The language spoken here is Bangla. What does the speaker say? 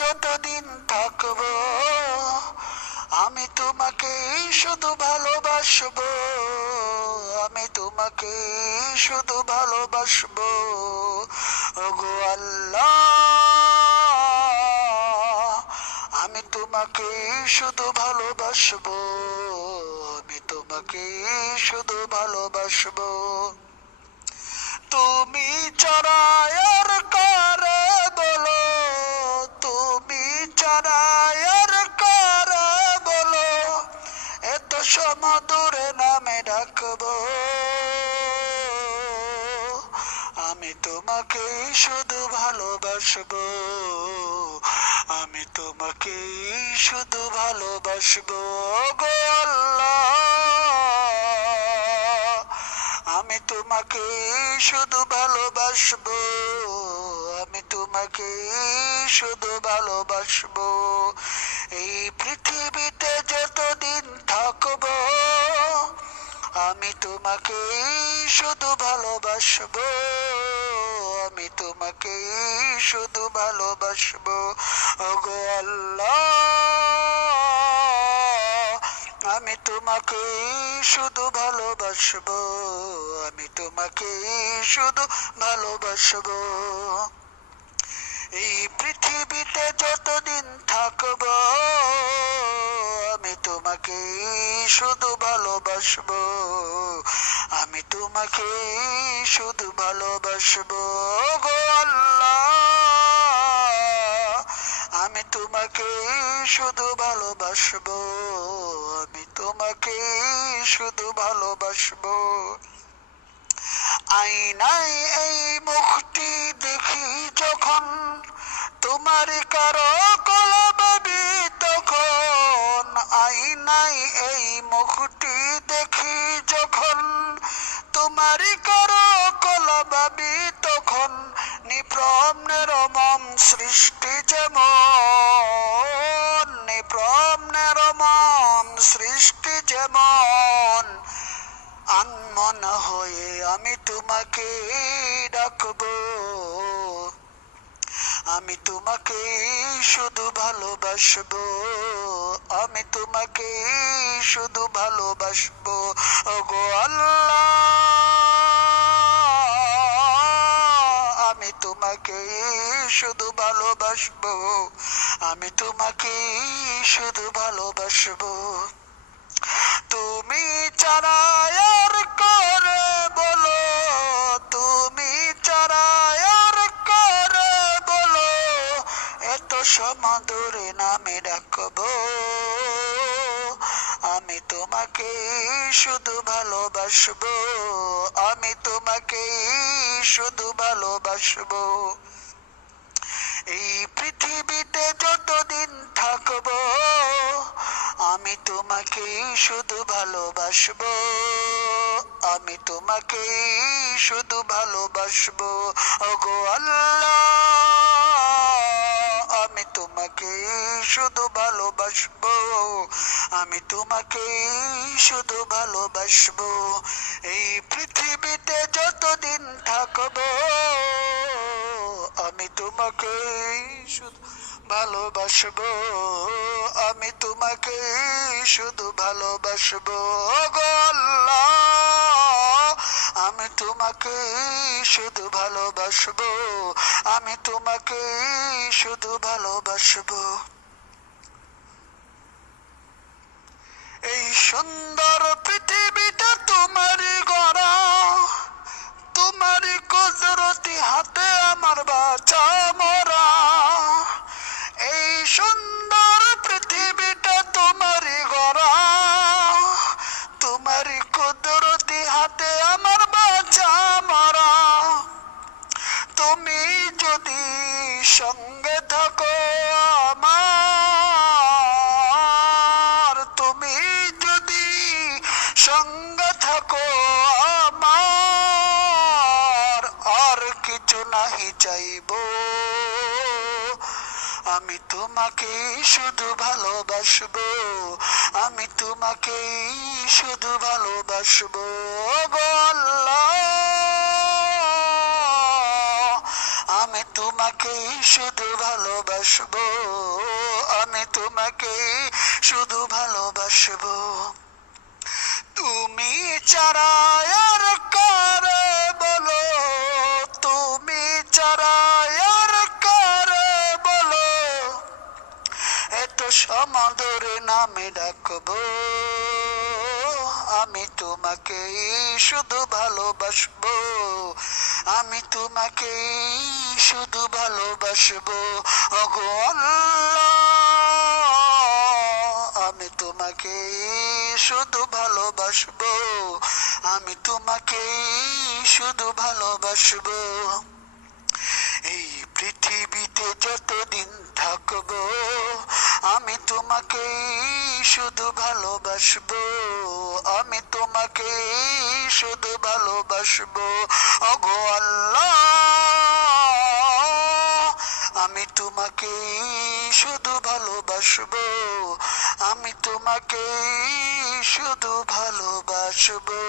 যতদিন থাকবো আমি তোমাকে শুধু ভালোবাসবো, আমি তোমাকে শুধু ভালোবাসবো। ওগো আল্লাহ, আমি তোমাকে শুধু ভালোবাসবো, আমি তোমাকে শুধু ভালোবাসবো। তুমি ছাড়া আর কারে বলো, তুমি ছাড়া আর কারে বলো, এত সমদূরে নামে ডাকবো। আমি তোমাকে শুধু ভালোবাসবো, আমি তোমাকে শুধু ভালোবাসবো। গো আল্লাহ, আমি তোমাকে শুধু ভালোবাসবো, আমি তোমাকে শুধু ভালোবাসবো। এই পৃথিবীতে যতদিন থাকবো আমি তোমাকে শুধু ভালোবাসবো, আমি তোমাকে শুধু ভালোবাসবো। ওগো আল্লাহ, আমি তোমাকে শুধু ভালোবাসবো, আমি তোমাকে শুধু ভালোবাসবো। এই পৃথিবীতে যতদিন থাকবো আমি তোমাকে শুধু ভালোবাসবো, আমি তোমাকে শুধু ভালোবাসবো। গো আল্লাহ, আমি তোমাকে শুধু ভালোবাসবো, আমি তোমাকে শুধু ভালোবাসবো। আয়নায় এই মুখটি দেখি যখন, তোমারই কারো কলবাবি তখন। আয়নায় এই মুখটি দেখি যখন, তোমারই কারো কলবাবি তখন। নিপ্রম্নের মম সৃষ্টি যেমন, নিপ্রম্নের মম সৃষ্টি যেমন, আনমন হয়ে আমি তোমাকে ডাকবো। আমি তোমাকে শুধু ভালোবাসবো, আমি তোমাকে শুধু ভালোবাসবো। ওগো আল্লাহ, আমি তোমাকে শুধু ভালোবাসবো, আমি তোমাকে শুধু ভালোবাসবো। তুমি ছাড়া আর কারে বলো, তুমি ছাড়া আর কারে বলো, এত সমদূরে নামে ডাকবো। আমি তোমাকে শুধু ভালোবাসবো, আমি তোমাকে শুধু ভালোবাসবো। এই পৃথিবীতে যতদিন থাকবো আমি তোমাকে শুধু ভালোবাসবো, আমি তোমাকে শুধু ভালোবাসবো। ওগো আল্লাহ, আমি তোমাকে শুধু ভালোবাসবো, আমি তোমাকে শুধু ভালোবাসবো। এই পৃথিবীতে যতদিন থাকবো আমি তোমাকে শুধু ভালোবাসবো, আমি তোমাকে শুধু ভালোবাসবো। গো আল্লাহ, আমি তোমাকে শুধু ভালোবাসবো, আমি তোমাকে শুধু ভালোবাসবো। এই সুন্দর পৃথিবীটা তোমারই গড়া, তোমারই কুদরতি হাতে আমার বাঁচা মরা। এই সুন্দর পৃথিবীটা তোমারই গড়া, তোমারই কুদরতি হাতে আমার বাঁচা মরা। তুমি যদি সঙ্গে থাকো আমার, তুমি যদি সঙ্গে থাকো আমার, আর কিছু নাহি চাইবো। আমি তোমাকে শুধু ভালোবাসবো, আমি তোমাকে শুধু ভালোবাসবো। গো আল্লাহ, আমি তোমাকেই শুধু ভালোবাসবো, আমি তোমাকেই শুধু ভালোবাসবো। তুমি ছাড়া আর কারে বলো, তুমি ছাড়া আর কারে বলো, এত সমাদরে নামে ডাকবো, আমি তোমাকেই শুধু ভালোবাসবো, আমি তোমাকেই শুধু ভালোবাসবো। ওগো আল্লাহ, আমি তোমাকেই শুধু ভালোবাসবো, আমি তোমাকেই শুধু ভালোবাসবো। এই পৃথিবীতে যতদিন থাকবো, আমি তোমাকেই শুধু ভালোবাসবো, আমি তোমাকেই শুধু ভালোবাসবো। ওগো আল্লাহ, আমি তোমাকেই শুধু ভালোবাসবো, আমি তোমাকেই শুধু ভালোবাসবো।